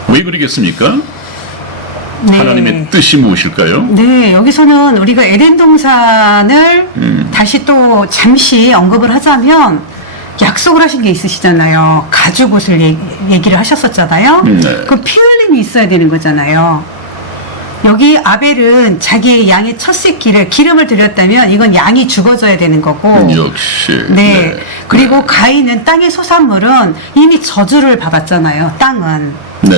왜 그러겠습니까? 네. 하나님의 뜻이 무엇일까요? 네, 여기서는 우리가 에덴 동산을 다시 또 잠시 언급을 하자면 약속을 하신 게 있으시잖아요. 가죽옷을 얘기를 하셨었잖아요. 네. 그 피 흘림이 있어야 되는 거잖아요. 여기 아벨은 자기의 양의 첫 새끼를 기름을 드렸다면 이건 양이 죽어져야 되는 거고. 역시. 네. 그리고 가인은 땅의 소산물은 이미 저주를 받았잖아요. 땅은. 네.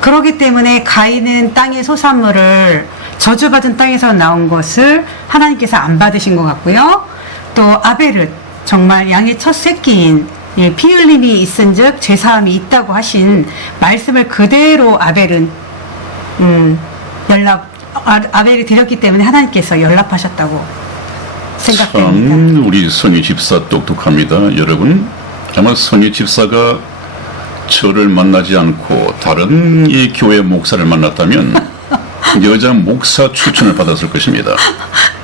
그렇기 때문에 가인은 땅의 소산물을 저주받은 땅에서 나온 것을 하나님께서 안 받으신 것 같고요. 또 아벨은 정말 양의 첫 새끼인 피 흘림이 있은즉 제사함이 있다고 하신 말씀을 그대로 아벨은 아벨이 드렸기 때문에 하나님께서 연락하셨다고 생각됩니다. 참 우리 성희 집사 똑똑합니다. 여러분 아마 성희 집사가 저를 만나지 않고 다른 이 교회 목사를 만났다면 여자 목사 추천을 받았을 것입니다.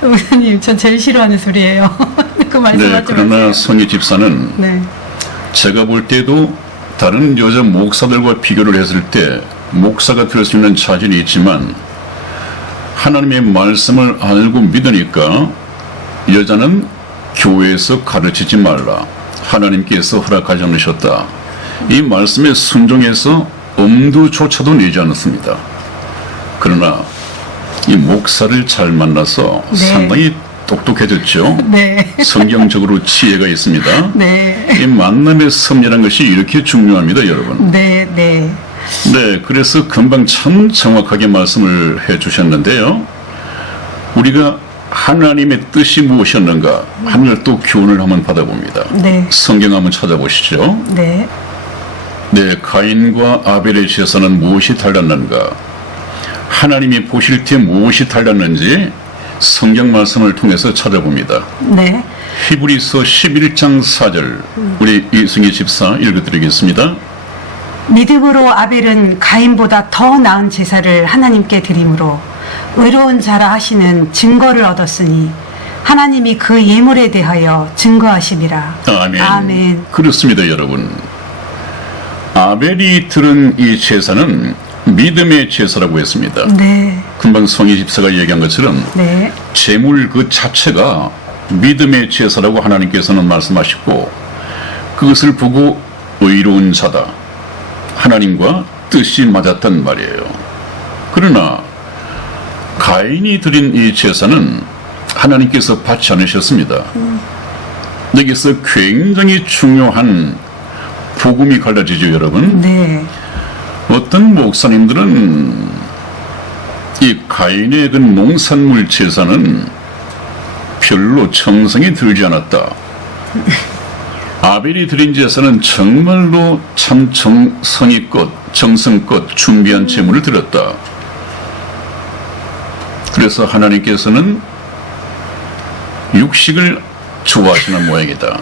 목사님, 전 제일 싫어하는 소리예요. 그 네, 말씀하지 그러나 마세요. 성희 집사는 네. 제가 볼 때도 다른 여자 목사들과 비교를 했을 때 목사가 될 수 있는 자질이 있지만 하나님의 말씀을 알고 믿으니까 여자는 교회에서 가르치지 말라. 하나님께서 허락하지 않으셨다. 이 말씀에 순종해서 엄두조차도 내지 않았습니다. 그러나 이 목사를 잘 만나서 네. 상당히 똑똑해졌죠. 네. 성경적으로 지혜가 있습니다. 네. 이 만남의 섭리라는 것이 이렇게 중요합니다, 여러분. 네, 네. 네, 그래서 금방 참 정확하게 말씀을 해 주셨는데요. 우리가 하나님의 뜻이 무엇이었는가 하늘 또 교훈을 한번 받아봅니다. 네. 성경 한번 찾아보시죠. 네. 네, 가인과 아벨의 제사는 무엇이 달랐는가? 하나님이 보실 때 무엇이 달랐는지 성경 말씀을 통해서 찾아봅니다. 네. 히브리서 11장 4절 우리 이승희 집사 읽어드리겠습니다. 믿음으로 아벨은 가인보다 더 나은 제사를 하나님께 드림으로 의로운 자라 하시는 증거를 얻었으니 하나님이 그 예물에 대하여 증거하심이라. 아멘. 아멘. 그렇습니다, 여러분. 아벨이 들은 이 제사는 믿음의 제사라고 했습니다. 네. 금방 성희 집사가 얘기한 것처럼 네. 제물 그 자체가 믿음의 제사라고 하나님께서는 말씀하시고 그것을 보고 의로운 자다. 하나님과 뜻이 맞았단 말이에요. 그러나 가인이 드린 이 제사는 하나님께서 받지 않으셨습니다. 여기서 굉장히 중요한 복음이 갈라지죠, 여러분. 네. 어떤 목사님들은 이 가인의 그 농산물 제사는 별로 정성이 들지 않았다. 아벨이 드린 제사는 정말로 참 정성껏 준비한 제물을 드렸다. 그래서 하나님께서는 육식을 좋아하시는 모양이다.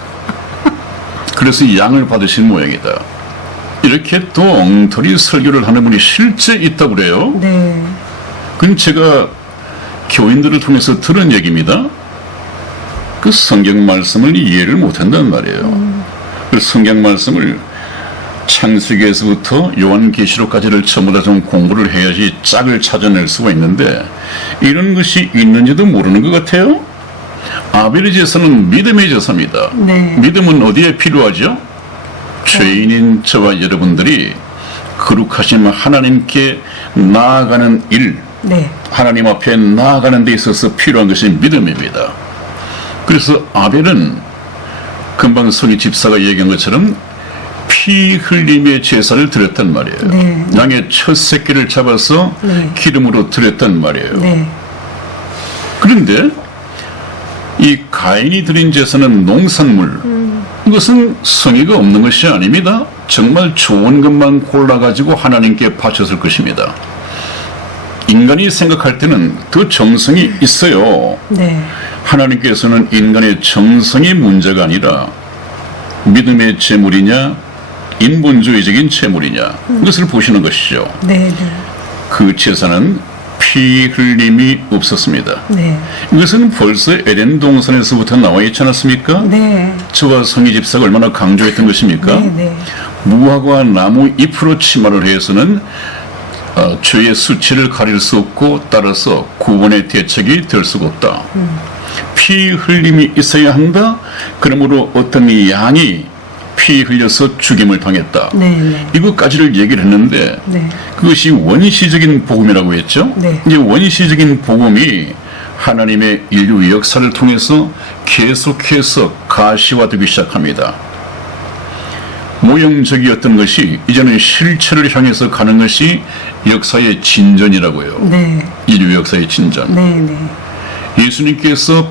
그래서 양을 받으신 모양이다. 이렇게 또 엉터리 설교를 하는 분이 실제 있다고 그래요. 네. 그건 제가 교인들을 통해서 들은 얘기입니다. 그 성경 말씀을 이해를 못한단 말이에요. 그 성경 말씀을 창세기에서부터 요한계시록까지를 전부 다 좀 공부를 해야지 짝을 찾아낼 수가 있는데 이런 것이 있는지도 모르는 것 같아요. 아벨의 제사는 믿음의 제사입니다. 네. 믿음은 어디에 필요하죠? 죄인인 저와 여러분들이 거룩하신 하나님께 나아가는 일, 네. 하나님 앞에 나아가는 데 있어서 필요한 것이 믿음입니다. 그래서 아벨은 금방 성희 집사가 얘기한 것처럼 피 흘림의 제사를 드렸단 말이에요. 네. 양의 첫 새끼를 잡아서 네. 기름으로 드렸단 말이에요. 네. 그런데 이 가인이 드린 제사는 농산물, 이것은 성의가 없는 것이 아닙니다. 정말 좋은 것만 골라가지고 하나님께 바쳤을 것입니다. 인간이 생각할 때는 그 정성이 있어요. 네. 하나님께서는 인간의 정성이 문제가 아니라 믿음의 제물이냐 인본주의적인 제물이냐 이것을 보시는 것이죠. 네. 네. 그 제사는 피 흘림이 없었습니다. 네. 이것은 벌써 에덴 동산에서부터 나와 있지 않았습니까? 네. 저와 성희 집사가 얼마나 강조했던 것입니까? 네. 네. 무화과 나무 잎으로 치마를 해서는 죄의 수치를 가릴 수 없고 따라서 구원의 대책이 될 수가 없다. 피 흘림이 있어야 한다. 그러므로 어떤 양이 피 흘려서 죽임을 당했다. 네. 네. 이것까지를 얘기를 했는데 네. 그것이 원시적인 복음이라고 했죠. 네. 이 원시적인 복음이 하나님의 인류 역사를 통해서 계속해서 가시화되기 시작합니다. 모형적이었던 것이 이제는 실체를 향해서 가는 것이 역사의 진전이라고요. 네. 인류 역사의 진전. 네. 네. 예수님께서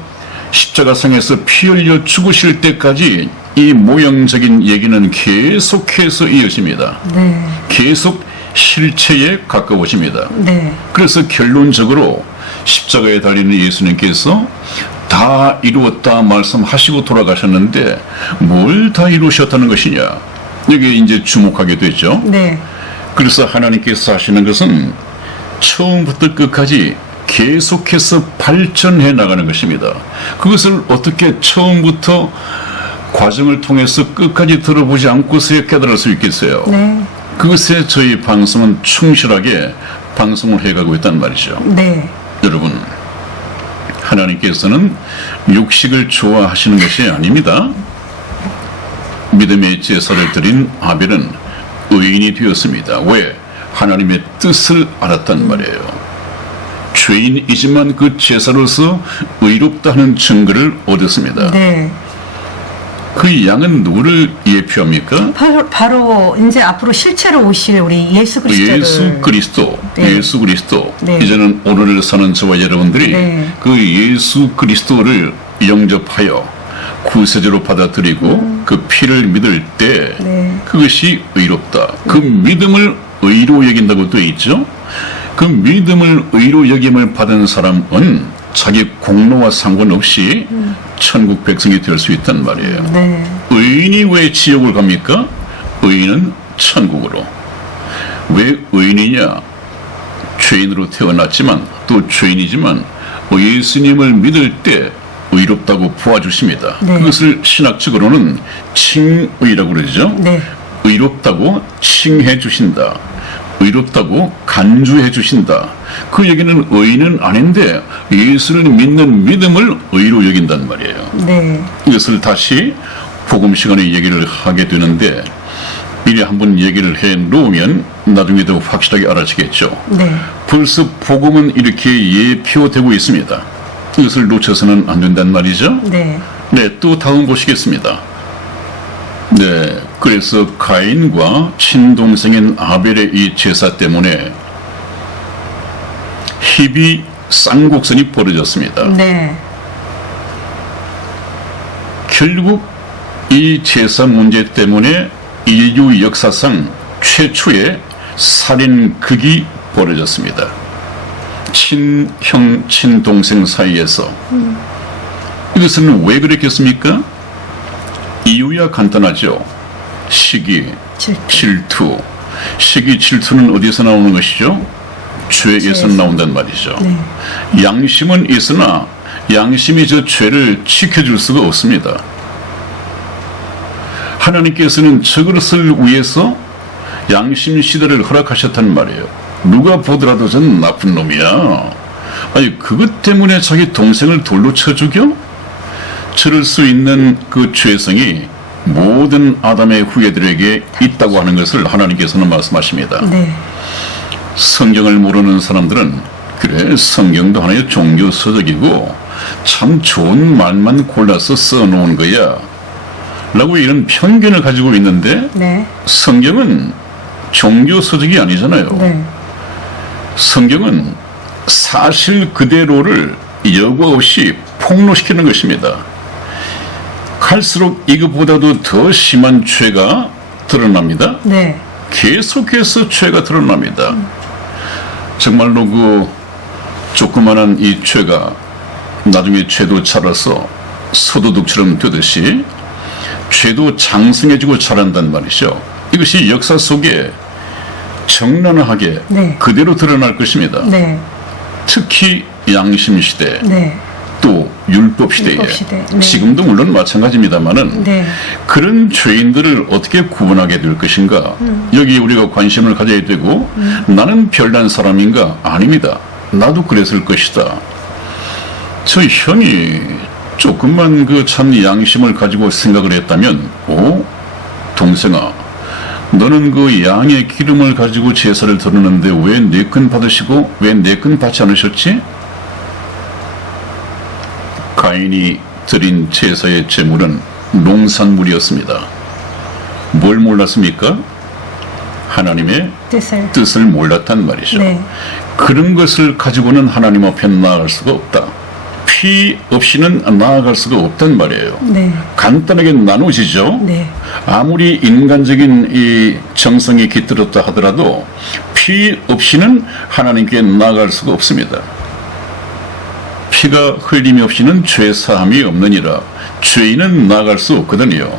십자가상에서 피 흘려 죽으실 때까지 이 모형적인 얘기는 계속해서 이어집니다. 네. 계속 실체에 가까워집니다. 네. 그래서 결론적으로 십자가에 달리는 예수님께서 다 이루었다 말씀하시고 돌아가셨는데 뭘 다 이루셨다는 것이냐? 여기에 이제 주목하게 되죠. 네. 그래서 하나님께서 하시는 것은 처음부터 끝까지 계속해서 발전해 나가는 것입니다. 그것을 어떻게 처음부터 과정을 통해서 끝까지 들어보지 않고서야 깨달을 수 있겠어요? 네. 그것에 저희 방송은 충실하게 방송을 해가고 있단 말이죠. 네. 여러분, 하나님께서는 육식을 좋아하시는 것이 아닙니다. 믿음의 제사를 드린 아벨은 의인이 되었습니다. 왜? 하나님의 뜻을 알았단 말이에요. 죄인이지만 그 제사로서 의롭다는 증거를 얻었습니다. 네. 그 양은 누구를 예표합니까? 바로 이제 앞으로 실체로 오실 우리 예수 그리스도를. 예수 그리스도, 네. 예수 그리스도. 네. 이제는 오늘을 사는 저와 여러분들이 네. 그 예수 그리스도를 영접하여 구세주로 받아들이고 그 피를 믿을 때 네. 그것이 의롭다. 그 믿음을 의로 여긴다고 돼 있죠. 그 믿음을 의로 여김을 받은 사람은 자기 공로와 상관없이 천국 백성이 될 수 있단 말이에요. 네. 의인이 왜 지옥을 갑니까? 의인은 천국으로. 왜 의인이냐? 죄인으로 태어났지만 또 죄인이지만 예수님을 믿을 때 의롭다고 보아주십니다. 네. 그것을 신학적으로는 칭의라고 그러죠. 네. 의롭다고 칭해 주신다. 의롭다고 간주해 주신다. 그 얘기는 의인은 아닌데 예수를 믿는 믿음을 의로 여긴단 말이에요. 네. 이것을 다시 복음 시간에 얘기를 하게 되는데 미리 한번 얘기를 해 놓으면 나중에 더 확실하게 알아지겠죠. 네. 벌써 복음은 이렇게 예표되고 있습니다. 이것을 놓쳐서는 안 된단 말이죠. 네. 네, 또 다음 보시겠습니다. 네, 그래서 가인과 친동생인 아벨의 이 제사 때문에 희비 쌍곡선이 벌어졌습니다. 네. 결국 이 제사 문제 때문에 인류 역사상 최초의 살인극이 벌어졌습니다. 친형, 친동생 사이에서. 이것은 왜 그랬겠습니까? 이유야 간단하죠. 시기, 질투. 시기, 질투는 어디서 나오는 것이죠? 죄에서 나온단 말이죠. 네. 양심은 있으나 양심이 저 죄를 지켜줄 수가 없습니다. 하나님께서는 저것을 위해서 양심 시대를 허락하셨단 말이에요. 누가 보더라도 전 나쁜 놈이야. 아니 그것 때문에 자기 동생을 돌로 쳐 죽여? 저럴 수 있는 그 죄성이 모든 아담의 후예들에게 있다고 하는 것을 하나님께서는 말씀하십니다. 네. 성경을 모르는 사람들은 그래 성경도 하나의 종교 서적이고 참 좋은 말만 골라서 써놓은 거야 라고 이런 편견을 가지고 있는데 네. 성경은 종교 서적이 아니잖아요. 네. 성경은 사실 그대로를 여과 없이 폭로시키는 것입니다. 갈수록 이것보다도 더 심한 죄가 드러납니다. 네. 계속해서 죄가 드러납니다. 정말로 그 조그만한 이 죄가 나중에 죄도 자라서 소도둑처럼 되듯이 죄도 장성해지고 자란단 말이죠. 이것이 역사 속에 적나라하게 네. 그대로 드러날 것입니다. 네. 특히 양심 시대, 네. 또 율법 시대에 율법 시대. 네. 지금도 물론 마찬가지입니다만은 네. 그런 죄인들을 어떻게 구분하게 될 것인가 여기 우리가 관심을 가져야 되고 나는 별난 사람인가? 아닙니다. 나도 그랬을 것이다. 저 형이 조금만 그 참 양심을 가지고 생각을 했다면 오 동생아 너는 그 양의 기름을 가지고 제사를 드렸는데 왜 내 건 받으시고 왜 내 건 받지 않으셨지? 가인이 드린 제사의 제물은 농산물이었습니다. 뭘 몰랐습니까? 하나님의 뜻을 몰랐단 말이죠. 네. 그런 것을 가지고는 하나님 앞에 나아갈 수가 없다. 피 없이는 나아갈 수가 없단 말이에요. 네. 간단하게 나누어지죠. 네. 아무리 인간적인 이 정성이 깃들었다 하더라도 피 없이는 하나님께 나아갈 수가 없습니다. 피가 흘림이 없이는 죄 사함이 없느니라. 죄인은 나아갈 수 없거든요.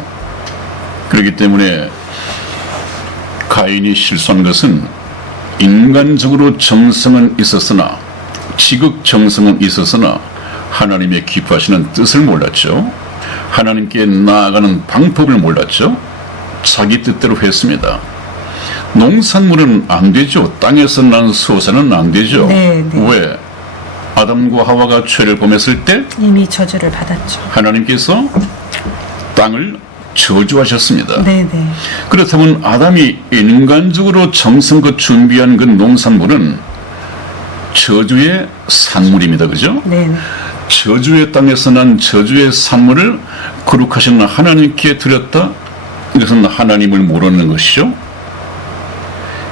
그렇기 때문에 가인이 실수한 것은 인간적으로 정성은 있었으나 지극 정성은 있었으나 하나님의 기뻐하시는 뜻을 몰랐죠. 하나님께 나아가는 방법을 몰랐죠. 자기 뜻대로 했습니다. 농산물은 안 되죠. 땅에서 난 소사는 안 되죠. 네, 네. 왜? 아담과 하와가 죄를 범했을 때 이미 저주를 받았죠. 하나님께서 땅을 저주하셨습니다. 네, 네. 그렇다면 아담이 인간적으로 정성껏 준비한 그 농산물은 저주의 산물입니다. 그죠? 네, 네. 저주의 땅에서 난 저주의 산물을 거룩하신 하나님께 드렸다. 이것은 하나님을 모르는 것이죠.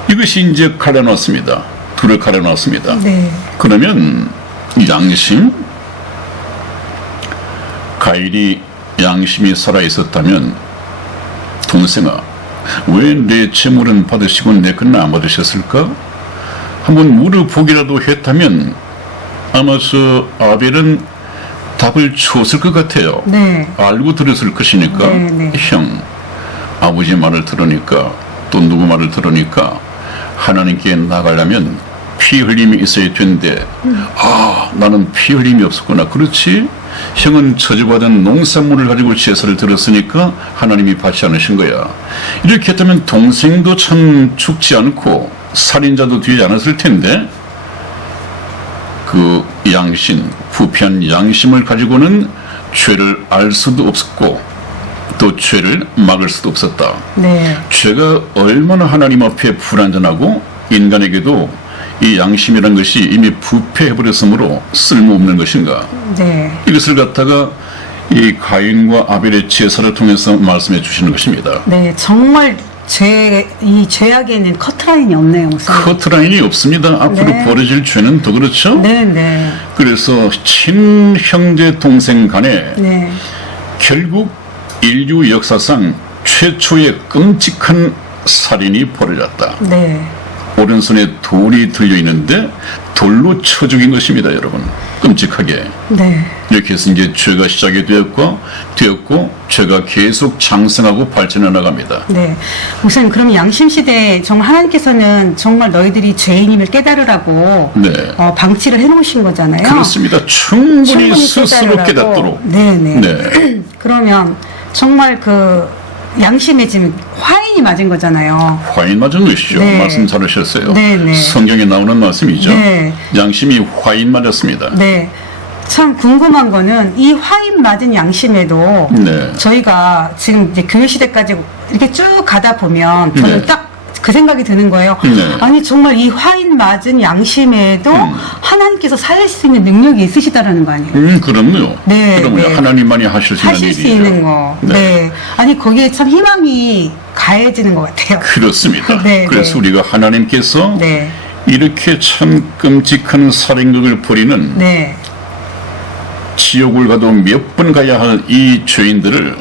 이것이 이제 갈라놨습니다. 둘을 갈라놨습니다. 네. 그러면 양심, 가인이 양심이 살아있었다면 동생아, 왜 내 재물은 받으시고 내 것은 안 받으셨을까? 한번 물어보기라도 했다면 아마 저 아벨은 답을 줬을 것 같아요. 네. 알고 들었을 것이니까. 네, 네. 형, 아버지 말을 들으니까 또 누구 말을 들으니까 하나님께 나가려면 피 흘림이 있어야 되는데 나는 피 흘림이 없었구나. 그렇지? 형은 저주받은 농산물을 가지고 제사를 드렸으니까 하나님이 받지 않으신 거야. 이렇게 했다면 동생도 참 죽지 않고 살인자도 되지 않았을 텐데 그 양심, 부패한 양심을 가지고는 죄를 알 수도 없었고 또 죄를 막을 수도 없었다. 네. 죄가 얼마나 하나님 앞에 불완전하고 인간에게도 이 양심이라는 것이 이미 부패해버렸으므로 쓸모없는 것인가. 네. 이것을 갖다가 이 가인과 아벨의 제사를 통해서 말씀해 주시는 것입니다. 네. 정말 이 죄악에는 커트라인이 없네요. 목사님. 커트라인이 없습니다. 앞으로 네. 벌어질 죄는 더 그렇죠. 네, 네. 그래서 친형제 동생 간에 네. 결국 인류 역사상 최초의 끔찍한 살인이 벌어졌다. 네. 오른손에 돌이 들려 있는데 돌로 쳐 죽인 것입니다, 여러분. 끔찍하게. 네. 이렇게 해서 이제 죄가 시작이 되었고 죄가 계속 장성하고 발전해 나갑니다. 네. 목사님, 그럼 양심시대에 정말 하나님께서는 정말 너희들이 죄인임을 깨달으라고 네. 방치를 해놓으신 거잖아요. 그렇습니다. 충분히 스스로 깨달으라고. 깨닫도록. 네네. 네. 그러면 정말 그 양심에 지금 화인이 맞은 거잖아요. 화인 맞은 것이죠. 네. 말씀 잘하셨어요. 네, 네. 성경에 나오는 말씀이죠. 네. 양심이 화인 맞았습니다. 네. 참 궁금한 거는 이 화인 맞은 양심에도 네. 저희가 지금 이제 교회 시대까지 이렇게 쭉 가다 보면 저는 네. 딱 그 생각이 드는 거예요. 네. 아니 정말 이 화인 맞은 양심에도 하나님께서 살릴 수 있는 능력이 있으시다라는 거 아니에요? 그럼요. 네, 그럼요. 네. 하나님만이 하실 수 있는 하실 일이죠. 수 있는 거. 네. 아니 거기에 참 희망이 가해지는 것 같아요. 그렇습니다. 네, 그래서 네. 우리가 하나님께서 네. 이렇게 참 끔찍한 살인극을 벌이는 네. 지옥을 가도 몇 번 가야 할 이 죄인들을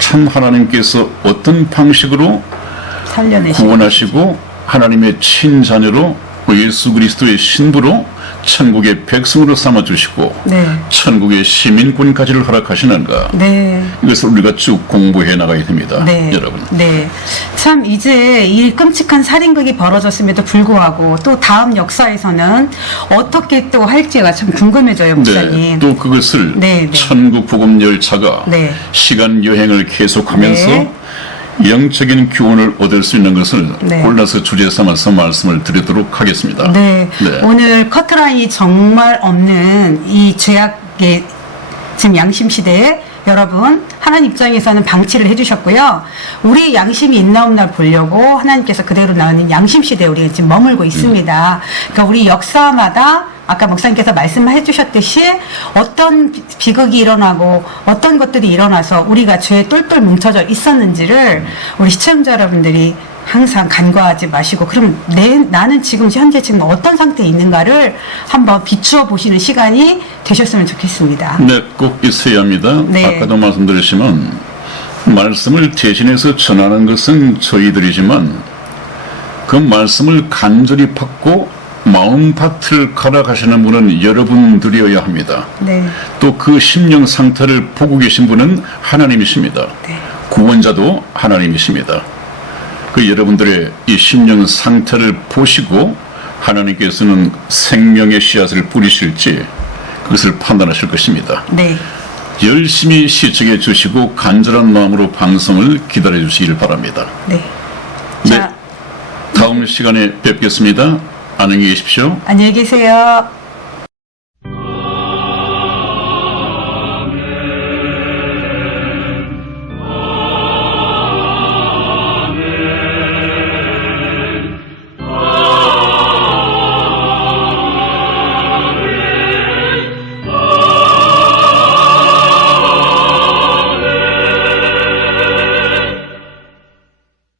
참 하나님께서 어떤 방식으로 살려내시고. 구원하시고 하나님의 친자녀로 예수 그리스도의 신부로 천국의 백성으로 삼아주시고 네. 천국의 시민권까지를 허락하시는가. 네. 이것을 우리가 쭉 공부해 나가야 됩니다. 네. 여러분. 네. 참 이제 이 끔찍한 살인극이 벌어졌음에도 불구하고 또 다음 역사에서는 어떻게 또 할지가 참 궁금해져요, 목사님. 네, 또 그것을 네, 네. 천국 복음 열차가 네. 시간 여행을 계속하면서 네. 영적인 교훈을 얻을 수 있는 것을 네. 골라서 주제 삼아서 말씀을 드리도록 하겠습니다. 네. 네. 오늘 커트라인이 정말 없는 이 죄악의 지금 양심 시대에 여러분 하나님 입장에서는 방치를 해주셨고요. 우리 양심이 있나 없나 보려고 하나님께서 그대로 나오는 양심 시대에 우리가 지금 머물고 있습니다. 그러니까 우리 역사마다 아까 목사님께서 말씀해 주셨듯이 어떤 비극이 일어나고 어떤 것들이 일어나서 우리가 죄에 똘똘 뭉쳐져 있었는지를 우리 시청자 여러분들이 항상 간과하지 마시고 그럼 나는 지금 현재 지금 어떤 상태에 있는가를 한번 비추어 보시는 시간이 되셨으면 좋겠습니다. 네, 꼭 있어야 합니다. 네. 아까도 말씀드렸지만 말씀을 대신해서 전하는 것은 저희들이지만 그 말씀을 간절히 받고 마음밭을 갈아가시는 분은 여러분들이어야 합니다. 네. 또 그 심령 상태를 보고 계신 분은 하나님이십니다. 네. 구원자도 하나님이십니다. 그 여러분들의 이 심령 상태를 보시고 하나님께서는 생명의 씨앗을 뿌리실지 그것을 판단하실 것입니다. 네. 열심히 시청해 주시고 간절한 마음으로 방송을 기다려 주시길 바랍니다. 네. 네. 다음 시간에 뵙겠습니다. 안녕히 계십시오. 안녕히 계세요.